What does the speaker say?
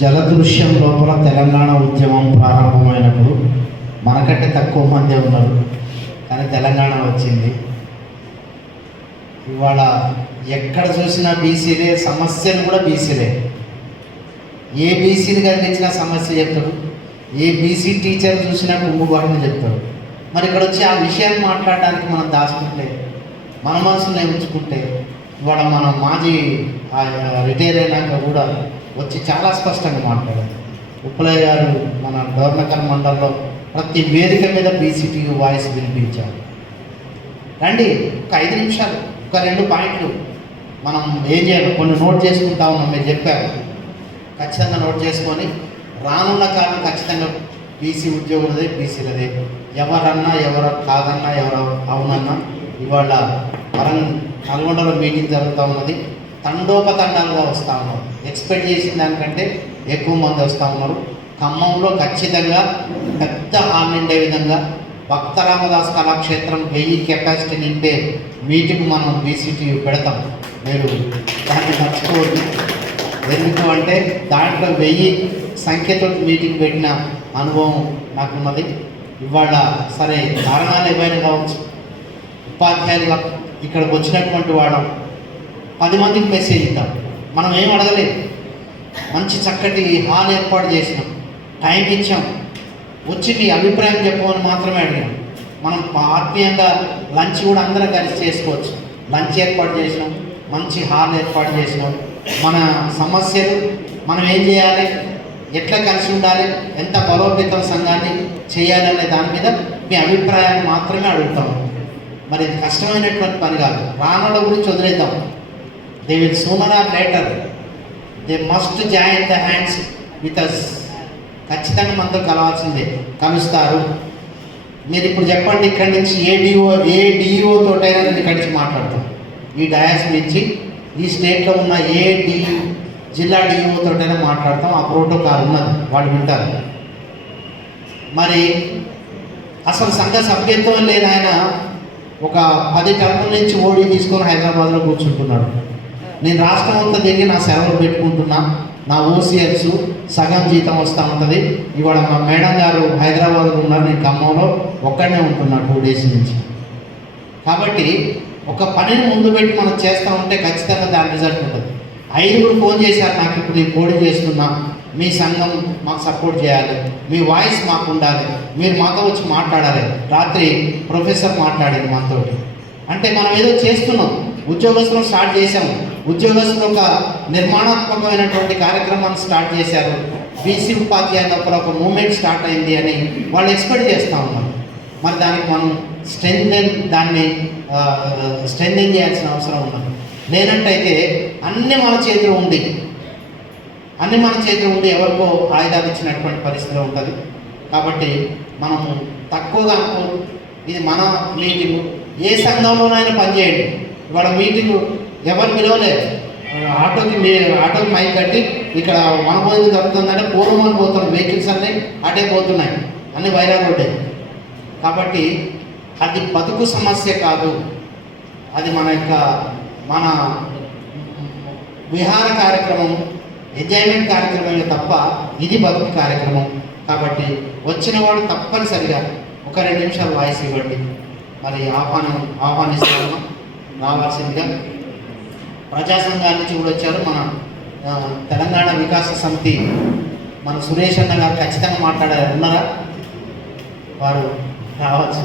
జలదృశ్యం లోపల తెలంగాణ ఉద్యమం ప్రారంభమైనప్పుడు మనకంటే తక్కువ మందే ఉన్నారు, కానీ తెలంగాణ వచ్చింది. ఇవాళ ఎక్కడ చూసినా బీసీలే, సమస్యలు కూడా బీసీలే. ఏ బీసీని కనిపించిన సమస్య చెప్తాడు, ఏ బీసీ టీచర్ చూసినా కుంభబాటుని చెప్తాడు. మరి ఇక్కడ వచ్చి ఆ విషయాన్ని మాట్లాడడానికి మనం దాచుకుంటే, మన మనసుని ఉంచుకుంటే, ఇవాళ మన మాజీ రిటైర్ అయినాక కూడా వచ్చి చాలా స్పష్టంగా మాట్లాడారు. ఉప్పలయ్య గారు మన డోర్నకల్ మండలంలో ప్రతి వేదిక మీద బీసీటీయూ వాయిస్ వినిపించారు. రండి, ఒక 5 నిమిషాలు, ఒక 2 పాయింట్లు మనం ఏం చేయాలి, కొన్ని నోట్ చేసుకుంటా ఉన్నాం. మీరు చెప్పారు, ఖచ్చితంగా నోట్ చేసుకొని రానున్న కాలం ఖచ్చితంగా బీసీ ఉద్యోగులదే, బీసీలదే. ఎవరన్నా ఎవరు కాదన్నా, ఎవరు అవునన్నా, ఇవాళ నల్గొండలో మీటింగ్ జరుగుతూ ఉన్నది. తండోపతండాలుగా వస్తూ ఉన్నారు. ఎక్స్పెక్ట్ చేసిన దానికంటే ఎక్కువ మంది వస్తూ ఉన్నారు. ఖమ్మంలో ఖచ్చితంగా పెద్ద హాల్ నిండే విధంగా భక్త రామదాస్ కళాక్షేత్రం 1000 కెపాసిటీ నిండే మీటింగ్ మనం బీసీటీయూ పెడతాం. మీరు దాన్ని మర్చిపోవద్దు. ఎందుకు అంటే దాంట్లో 1000 సంఖ్యతో మీటింగ్ పెట్టిన అనుభవం నాకున్నది. ఇవాళ సరే కారణాలు ఏవైనా కావచ్చు, ఉపాధ్యాయులుగా ఇక్కడికి వచ్చినటువంటి వాళ్ళం 10 మందికి మెసేజ్ ఇద్దాం. మనం ఏం అడగలేదు, మంచి చక్కటి హాల్ ఏర్పాటు చేసినాం, టైం ఇచ్చాం, వచ్చి మీ అభిప్రాయం చెప్పమని మాత్రమే అడిగాం. మనం ఆత్మీయంగా లంచ్ కూడా అందరం కలిసి చేసుకోవచ్చు. లంచ్ ఏర్పాటు చేసినాం, మంచి హాల్ ఏర్పాటు చేసినాం. మన సమస్యలు మనం ఏం చేయాలి, ఎట్లా కలిసి ఉండాలి, ఎంత బలోపేతం సంఘాన్ని చేయాలనే దాని మీద మీ అభిప్రాయాన్ని మాత్రమే అడుగుతాం. మరి ఇది కష్టమైనటువంటి పని కాదు. రానుల గురించి వదిలేద్దాం. They will sooner or later they must join the hands with us. ఖచ్చితంగా మనతో కలవాల్సిందే, కలుస్తారు. మీరు ఇప్పుడు చెప్పండి, ఇక్కడి నుంచి ఏ డిఓ తోటైనా నేను ఇక్కడి నుంచి మాట్లాడతాం. ఈ డయాస్ నుంచి ఈ స్టేట్లో ఉన్న జిల్లా డిఓ తోటైనా మాట్లాడతాం. ఆ ప్రోటోకాల్ ఉన్నది, వాళ్ళు వింటారు. మరి అసలు సంఘ సభ్యత్వం లేని ఆయన ఒక 10 టర్ముల నుంచి ఓడి తీసుకొని హైదరాబాద్లో కూర్చుంటున్నాడు. నేను రాష్ట్రం అంతా తిరిగి నా సెలవులు పెట్టుకుంటున్నా, నా ఓసీఎల్స్ సగం జీతం వస్తూ ఉంటుంది. ఇవాళ మా మేడం గారు హైదరాబాద్లో ఉన్నారు, నేను ఖమ్మంలో ఒక్కడనే ఉంటున్నా 2 డేస్ నుంచి. కాబట్టి ఒక పనిని ముందు పెట్టి మనం చేస్తూ ఉంటే ఖచ్చితంగా దాని రిజల్ట్ ఉంటుంది. 5 ఫోన్ చేశారు నాకు, ఇప్పుడు నేను పోటీ చేస్తున్నా, మీ సంఘం మాకు సపోర్ట్ చేయాలి, మీ వాయిస్ మాకు ఉండాలి, మీరు మాతో వచ్చి మాట్లాడాలి. రాత్రి ప్రొఫెసర్ మాట్లాడింది మాతో. అంటే మనం ఏదో చేస్తున్నాం, ఉద్యోగస్తులను స్టార్ట్ చేసాము. ఉద్యోగస్తులు ఒక నిర్మాణాత్మకమైనటువంటి కార్యక్రమాన్ని స్టార్ట్ చేశారు. బీసీ ఉపాధ్యాయుల ఒక మూమెంట్ స్టార్ట్ అయింది అని వాళ్ళు ఎక్స్పెక్ట్ చేస్తూ ఉన్నారు. మరి దానికి మనం స్ట్రెంథెన్ చేయాల్సిన అవసరం ఉన్నది. లేనట్టయితే అన్నీ మన చేతిలో ఉండి ఎవరికో ఆయుధాలు ఇచ్చినటువంటి పరిస్థితిలో ఉంటుంది. కాబట్టి మనము తక్కువగా ఇది మన మీటింగు, ఏ సంఘంలోనైనా పనిచేయండి. ఇవాళ మీటింగు ఎవరు పిలవలేదు, ఆటోకి మైక్ కట్టి ఇక్కడ వనభోజనం జరుగుతుందంటే పూర్వం పోతున్నాం, వెహికల్స్ అన్నీ అటే పోతున్నాయి, అన్నీ వైరాలు ఉంటాయి. కాబట్టి అది బతుకు సమస్య కాదు, అది మన విహార కార్యక్రమం, ఎంజాయ్మెంట్ కార్యక్రమమే తప్ప ఇది బతుకు కార్యక్రమం. కాబట్టి వచ్చిన వాడు తప్పనిసరిగా ఒక 2 నిమిషాలు వాయిస్ ఇవ్వండి. మరి ఆహ్వానిస్తున్నాము రావాల్సిందిగా. ప్రజా సంఘాల నుంచి కూడా వచ్చారు. మన తెలంగాణ వికాస సమితి మన సురేష్ అన్న గారు ఖచ్చితంగా మాట్లాడారు, ఉన్నారా? వారు రావాల్సింది.